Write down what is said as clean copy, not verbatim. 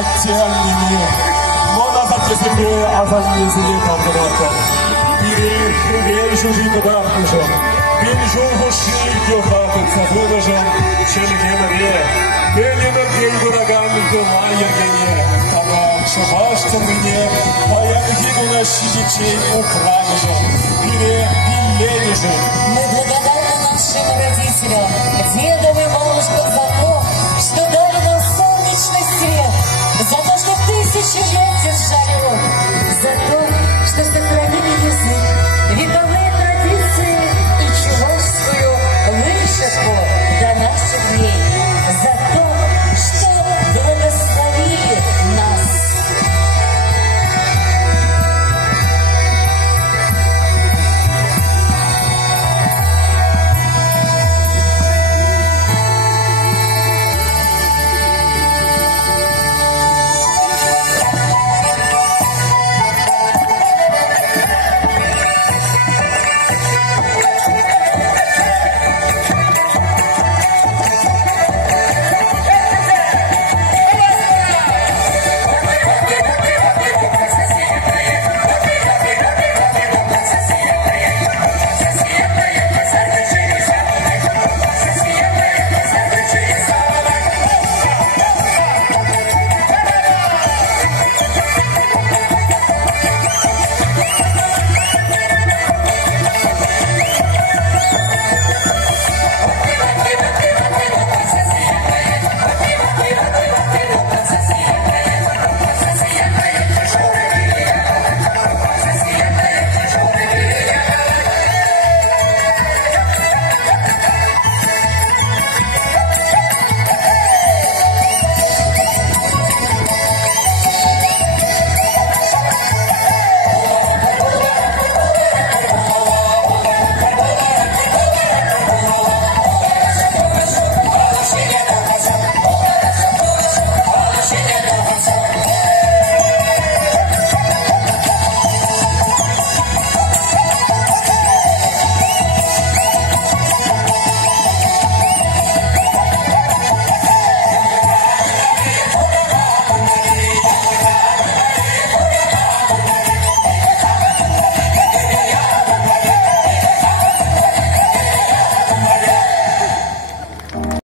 Аттианнини, моназатесипе азаннезиле калдырата. Бире жужи кудартыжы, бен жолгуши гёхатыца выдыжын, челгемере, белемер гейгураганды майергене, ага шабаштырыне, баягыгуна шидичей украгыжы, бире билленежы. Мы благодарны нашим родителям, дедам и бабушкам за